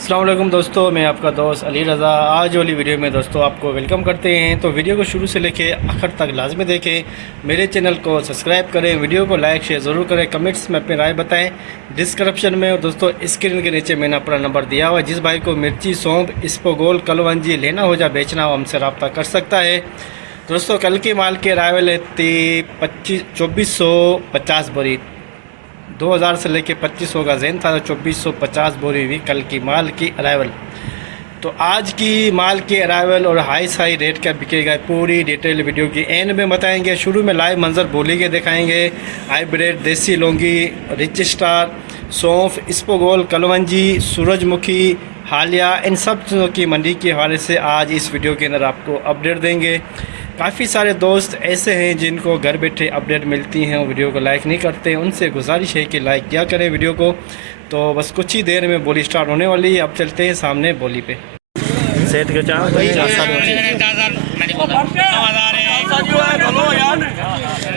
अस्सलाम वालेकुम दोस्तों, मैं आपका दोस्त अली रज़ा। आज वाली वीडियो में दोस्तों आपको वेलकम करते हैं। तो वीडियो को शुरू से लेके आखिर तक लाजमी देखें, मेरे चैनल को सब्सक्राइब करें, वीडियो को लाइक शेयर ज़रूर करें, कमेंट्स में अपनी राय बताएं। डिस्क्रिप्शन में और दोस्तों स्क्रीन के नीचे मैंने अपना नंबर दिया हुआ है। जिस भाई को मिर्ची, सौंफ, इसबगोल, कलवंजी लेना हो या बेचना हो हमसे रब्ता कर सकता है। दोस्तों कल की माल के अराइवल थी 2450 बोरी। 2000 से लेके 2500 का जैन था, 2450 बोरी हुई कल की माल की अराइवल। तो आज की माल की अराइवल और हाई रेट का बिकेगा पूरी डिटेल वीडियो की एंड में बताएंगे। शुरू में लाइव मंजर बोली के दिखाएंगे। हाइब्रिड, देसी लौंगी, रिच स्टार, सौंफ, इसबगोल, कलवंजी, सूरजमुखी, हालिया, इन सब चीज़ों की मंडी के हवाले से आज इस वीडियो के अंदर आपको अपडेट देंगे। काफ़ी सारे दोस्त ऐसे हैं जिनको घर बैठे अपडेट मिलती हैं और वीडियो को लाइक नहीं करते। उनसे गुजारिश है कि लाइक किया करें वीडियो को। तो बस कुछ ही देर में बोली स्टार्ट होने वाली है। अब चलते हैं सामने बोली पे। सेट के चाह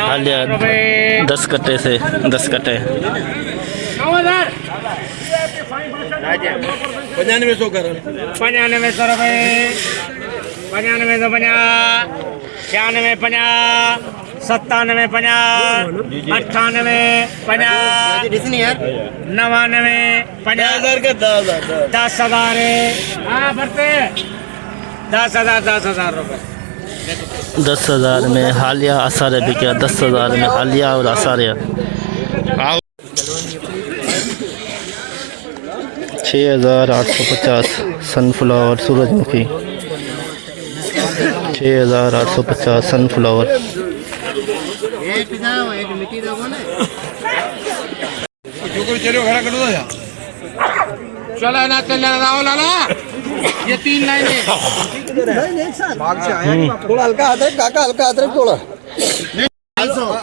हालिया 10 कट्टे से 10 कट्टे 9500 कर 9500 रुपये 95 तो 50 96 50 97 50 98 50 99 50 का 10,000 है। हाँ भरते 10,000 रुपये 10,000 में हालिया आसारे बिका। 10,000 में हालिया और आसारे 6,850 सनफ्लावर सूरजमुखी 6,850 सनफ्लावर। चला ना चला राहुल लाला, ये 3 लाइनें थोड़ा हल्का आता है काका, हल्का आता है थोड़ा।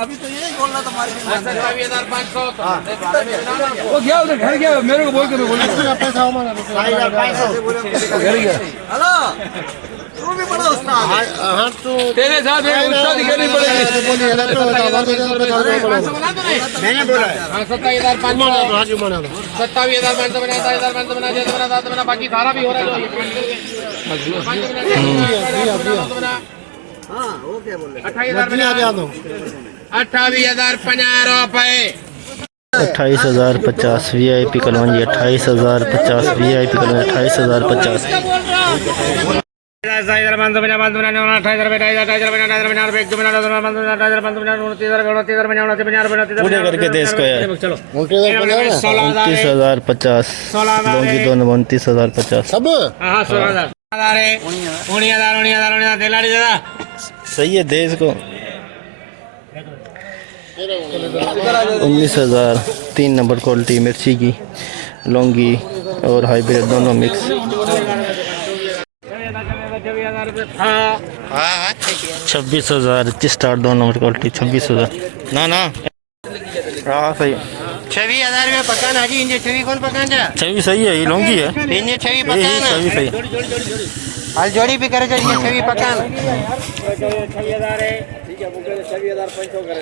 अभी तो यही बोलना था मार्केट में 27,500 वो गया उधर घर गया, मेरे को बोल के बोल पैसा हमारा घर गया। हेलो तू भी बड़ा उस्ताद है। हां तो तेरे साथ एक उस्तादी करनी पड़ेगी। मैंने बोला है। हां 27,500 हां जी बना 27,500 बना 27,500 बना दे बना बाकी सारा भी हो रहा है। हाँ वो क्या बोल रहे 28,050 रुपए 28,050 VIP कलवंजी 28,050 VIP कलवंजी 28,050 पूरे करके दे इसको यार। 29,050 लौंगी दोनों 29,050 सब। हाँ 16,000 सही है। दे इसको 19,000 3 नंबर क्वालिटी मिर्ची की लौंगी और हाइब्रिड दोनों मिक्स। 26,000 स्टार 2 नंबर क्वालिटी 26,000 ना हाँ सही 26,000 में पकान हाजी इंजे 26 कौन पकान जा 26 सही है। ये लौंगी है इंजे 26 ये पकान सही सही। हाल जोड़ी भी करे इंजे 26 पकान 26,000 है ठीक है। मुझे 26,500 करे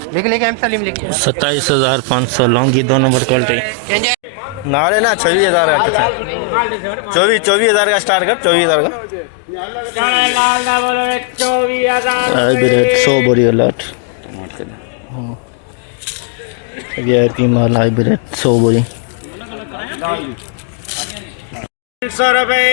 27,000 लिख एम सलीम लिख 27,500 लौंगी 2 नंबर क्वालिटी नारे ना 26,000 का कितना 24,000 का स्टार्ट कर 24,000 का हाइब्रिड 100 बोरी अलर्ट VIP माल हाइब्रिड 100 बोरी 500 रुपए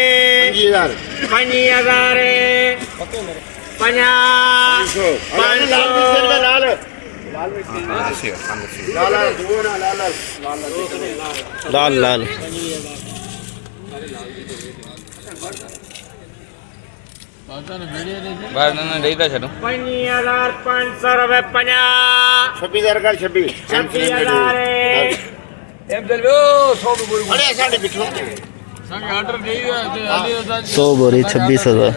5,000 लाल बाहर ना नहीं था चलो 5,500 रुपए 26,000 का 26,000 100 बोरी 26,000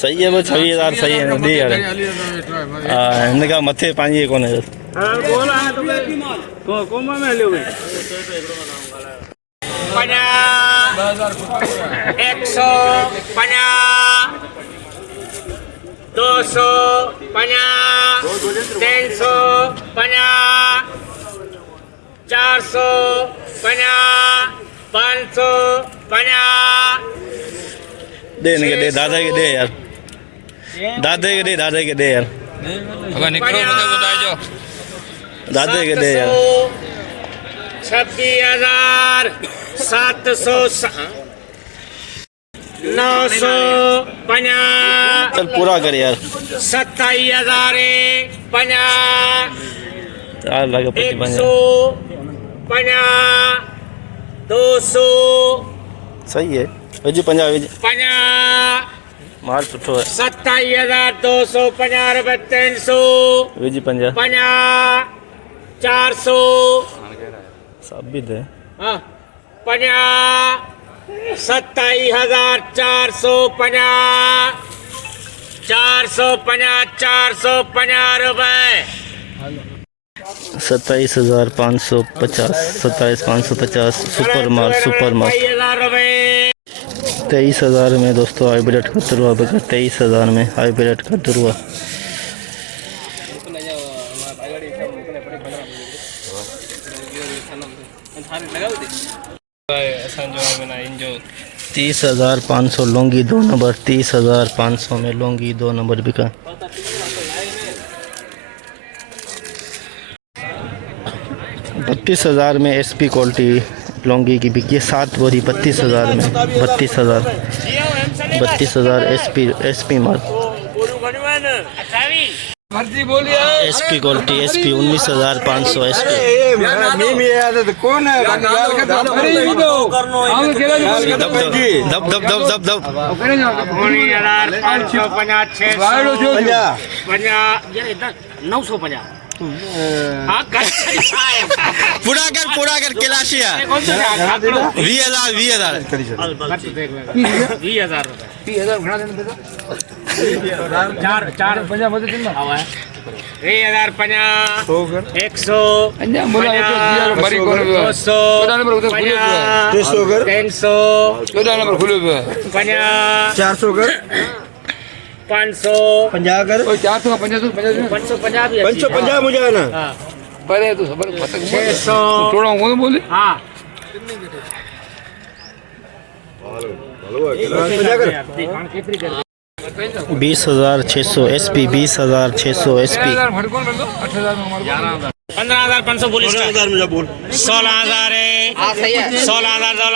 सही है। वो 26,000 सही है। दी यार इनका मथे पानी कौन है Panya 150 50 300 50 400 50 500 50 दे इनके दे दादा के दे यार दादे के दे यार હવે નીકળો બધે બતાવજો दादे के दे यार 26,700 950 चल पूरा कर यार 27,050 चार लाख 55 150 200 सही है विजी 50 विजी 50 माल सुठो है 27,250 रुपए 300 विजी 50 50 400 साबित है हाँ 50 27,450 450 रुपए 27,550 27,550 सुपर माल 23,000 रुपए 23,000 में दोस्तों हाइब्रिड का तुरुआ बचा 23,000 में हाइब्रिड का तुरुआ जो 30,500 लौंगी 2 नंबर 30,500 में लौंगी 2 नंबर बिका 32,000 में एसपी क्वालिटी लौंगी की बिकी है 7 बोरी 32,000 में 32,000 एसपी माल મરજી બોલી एसपी क्वालिटी एसपी 19,500 एसपी કોણ હે दब दब दब दब दब दब 950 पूरा कर कैलाशिया 20,000 चार 500 50 कर 550 मुझे ना बड़े तो खबर 600 थोड़ा वो बोले हाँ 20,600 एसपी 20,600 एसपी 15,500 बोली 16,000 है 16,000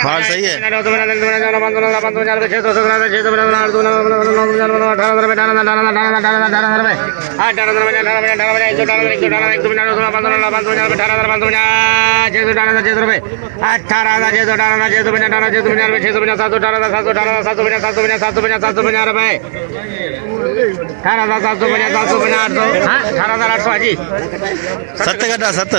हाँ सही है सत्य कटा सत्य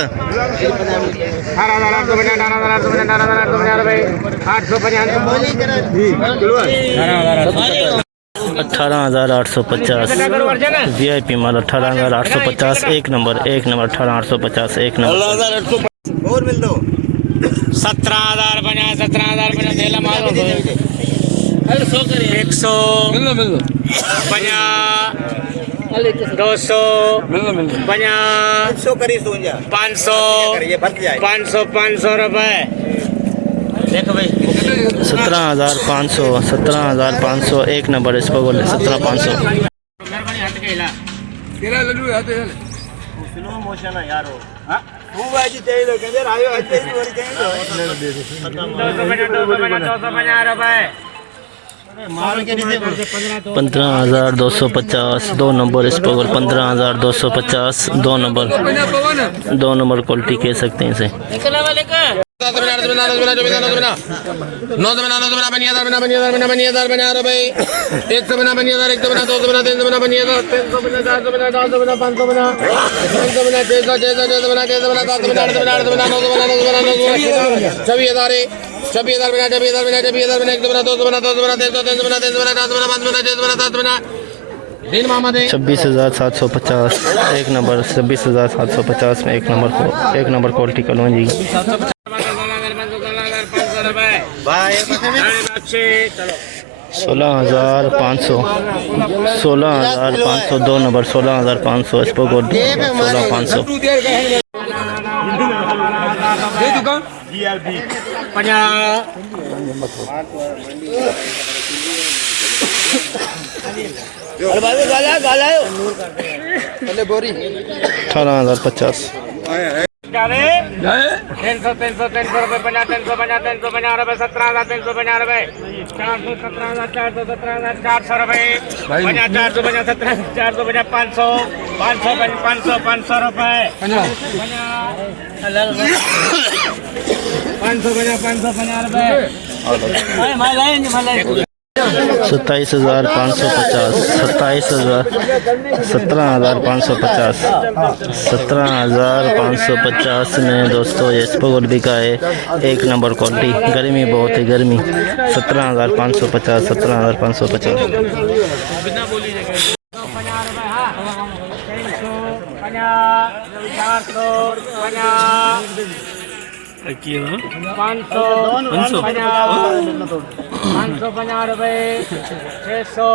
18,850 वीआईपी माल 18,850 एक नंबर 18,850 एक नंबर और मिल दो 17,050 17,050 माल 100 मिल लो 50 200 50 100 करी सोजा 500 ये भर जाए 500 रुपए देखो भाई 17,500 एक नंबर इस पर बोले 17,500 तेरा लड्डू आते हैं स्लो मोशन है यार हां वो बाजी चाहिए तो कहते आयो आज ही बोली चाहिए 250 रुपए 15,250 2 नंबर इस पर 15,250 2 नंबर क्वालिटी कह सकते हैं इसे 26,750 एक नंबर 26,750 में एक नंबर क्वालिटी का लोन जी चलो 16,500 16,500 2 नंबर 16,500 इसको गोल 16,500 दे दुकान पन्या पहले बोरी 18,050 जावे 300 रुपए 50 रुपए 17,350 रुपए 400 17,400 रुपए 450 500 रुपए 550 रुपए 27,550 17,550 17,550 में दोस्तों ये स्पोर्ट बिका है 1 नंबर क्वालिटी। गर्मी बहुत है गर्मी 17,550 17,550 550 रुपए 600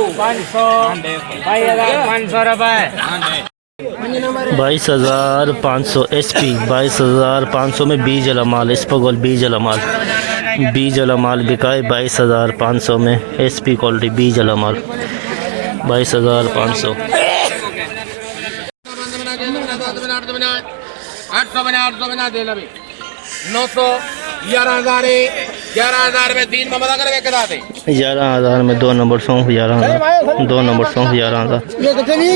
700 22,000 500 रुपए 22,500 SP 22,500 में बीज वाला माल स्पोगोल बीज वाला माल बिका है 22,500 में SP क्वालिटी बीज वाला माल 22,500 800 दे लभी 900 11,000 में 3 ममदा कर के करा दे 11,000 में 2 नंबर सॉन्ग 11,000 2 नंबर सॉन्ग 11,000 ये कितने नहीं है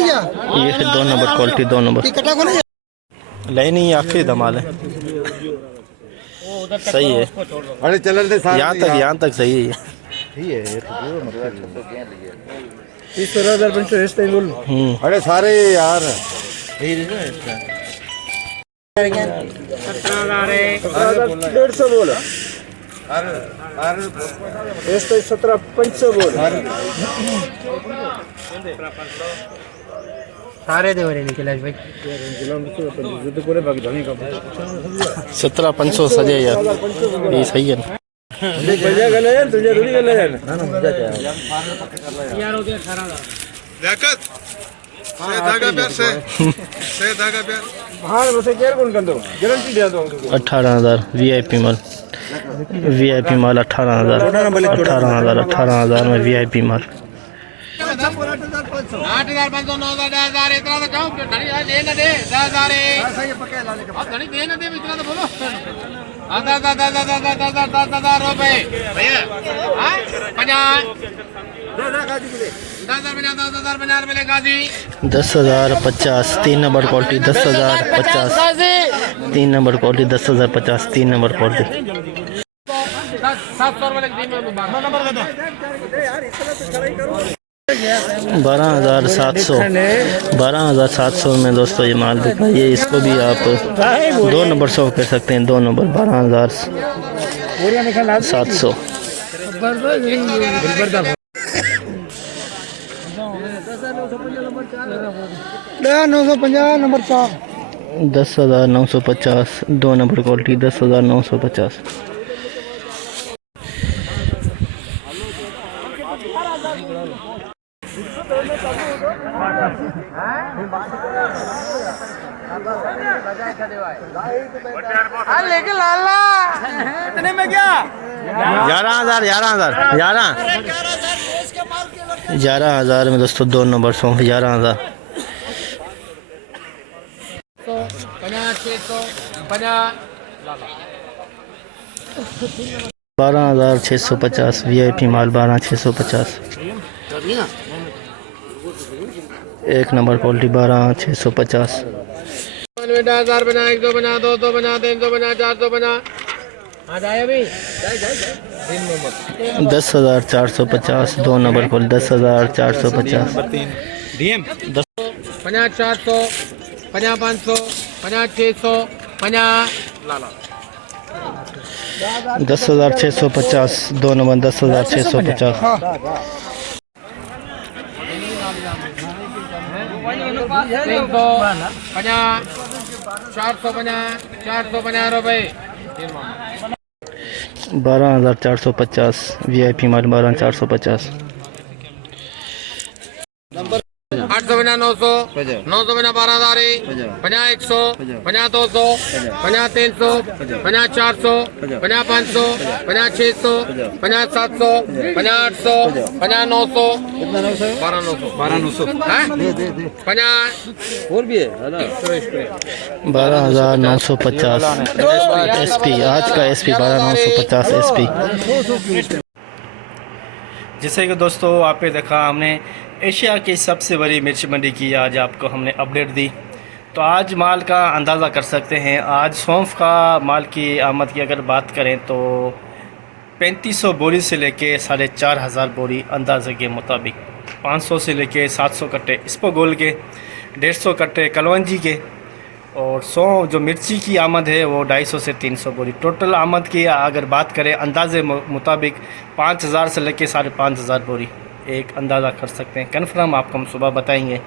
ये है 2 नंबर क्वालिटी 2 नंबर कटा को नहीं ले नहीं आखिरी धमाल है सही है अरे चलन दे यहाँ तक सही है अरे सारे यार 1,500 बोला तो 17,500 बोला सारे दे रहे निकले भाई 17,500 सजे यार ये सही है तुझे थोड़ी गले यार यार हो गया 18,000 लियाकत से धागा प्यार से धागा प्यार हां बस केयर कौन कर दो गारंटी दे दो 18,000 VIP माल 18,000 में VIP माल 8,500 9,000 इतना तो जाओ धनी दे ना दे 10,000 अब धनी दे ना दे इतना तो बोलो 10,000 रुपए भैया हां 50 10,050 3 number quality 10,050 3 number quality 10,050 3 number quality 700 रुपए दिन में 12,700 में दोस्तों ये माल बिका ये इसको भी आप 2 नंबर 100 कर सकते हैं 2 नंबर 12,700 950 नंबर 4 10,950 2 नंबर क्वालिटी 10,950 लेके लाला इतने में क्या 11,000 में दोस्तों 2 नंबर 11,000 12,650 VIP माल 12,650 1 नंबर क्वालिटी 12,650 10,000 बना 1 बना 2 बना 3 बना 4 बना आ जाए अभी 10,450 2 नंबर क्वालिटी 10,450 50 400 50 500 50 600 50 10,650 2 नंबर 10,650 रुपये 12,450 VIP माल 12,450 800 बिना 900 900 बिना 12,000 50 100 50 200 50 300 50 400 50 500 50 600 50 700 50 800 50 900 12,900 और भी है 12,950 SP आज का SP 12,950 SP। जैसे कि दोस्तों आपने देखा हमने एशिया की सबसे बड़ी मिर्च मंडी की आज आपको हमने अपडेट दी। तो आज माल का अंदाज़ा कर सकते हैं। आज सौंफ का माल की आमद की अगर बात करें तो 3500 बोरी से लेके 4,500 बोरी अंदाजे के मुताबिक, 500 से लेके 700 कट्टे इसपोगोल के, 150 कट्टे कलवंजी के, और 100 जो मिर्ची की आमद है वो 250 से 300 बोरी। टोटल आमद की अगर बात करें अंदाजे मुताबिक 5,000 से लेके 5,500 बोरी एक अंदाज़ा कर सकते हैं। कन्फर्म आपको हम सुबह बताएंगे।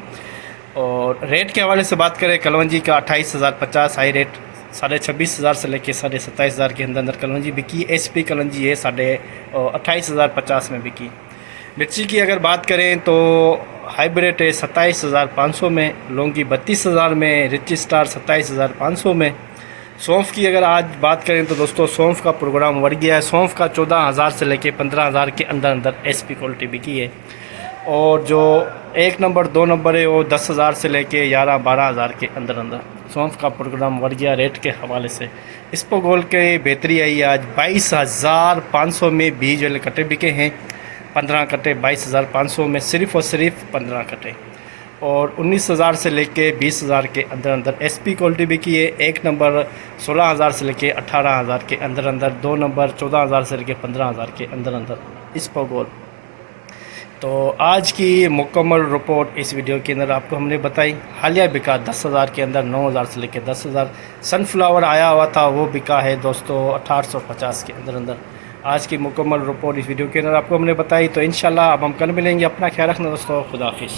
और रेट के हवाले से बात करें कलवंजी का 28,050 हाई रेट, 26,500 से लेके 27,500 के अंदर कलवंजी बिकी। SP कलवंजी है 28,050 में बिकी। मिर्ची की अगर बात करें तो हाइब्रिड है 27,500 में, लौंगी 32,000 में, रिच स्टार 27,500 में। सौंफ की अगर आज बात करें तो दोस्तों सौंफ का प्रोग्राम बढ़ गया है। सौंफ का 14,000 से लेके 15,000 के अंदर SP क्वालिटी बिकी है। और जो 1 नंबर 2 नंबर है वो 10,000 से लेके 11-12,000 के अंदर सौंफ का प्रोग्राम बढ़ गया रेट के हवाले से। इसपोगोल के बेहतरी आई आज 22,500 में 20 वाले कट्टे बिके हैं। 15 कट्टे 22,500 में सिर्फ़ और सिर्फ 15 कट्टे। और 19,000 से लेके 20,000 के अंदर SP क्वालिटी बिकी है। 1 नंबर 16,000 से लेके 18,000 के अंदर, 2 नंबर 14,000 से लेके 15,000 के अंदर इसपोगोल। तो आज की मुकम्मल रिपोर्ट इस वीडियो के अंदर आपको हमने बताई। हालिया बिका 10,000 के अंदर, 9,000 से लेके 10,000। सनफ्लावर आया हुआ था वो बिका है दोस्तों 1850 के अंदर। आज की मुकम्मल रिपोर्ट इस वीडियो के अंदर आपको हमने बताई। तो इंशाल्लाह अब हम कल मिलेंगे। अपना ख्याल रखना दोस्तों, खुदा हाफिज़।